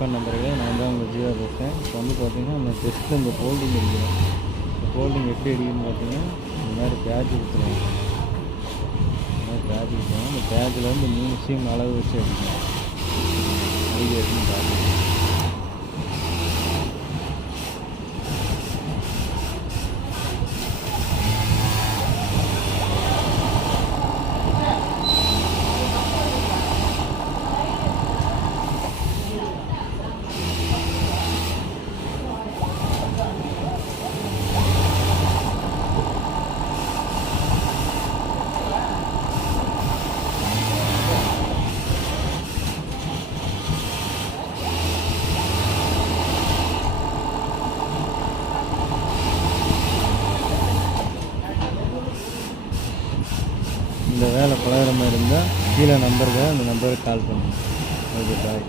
நம்பர்களே, நான் தான் உங்கள் ஜீவா பேசுகிறேன். இப்போ வந்து பார்த்தீங்கன்னா நம்ம டெஸ்ட்டில் இந்த ஃபோல்டிங் அடிக்கிறோம். இந்த ஃபோல்டிங் எப்படி அடிக்குதுன்னு பார்த்தீங்கன்னா இந்த மாதிரி பேட்ச் கொடுத்துருவோம். இந்த மாதிரி பேட்ச் கொடுத்துருவோம். இந்த பேட்சில் வந்து 3 சீம் அளவு வச்சு அடிக்கணும். அடிக்க வச்சுன்னு பார்க்கணும். இந்த வேலை பழகிற மாதிரி இருந்தால் கீழே நம்பருக்கு அந்த நம்பருக்கு கால் பண்ணுங்கள். ஓகே, பாய்.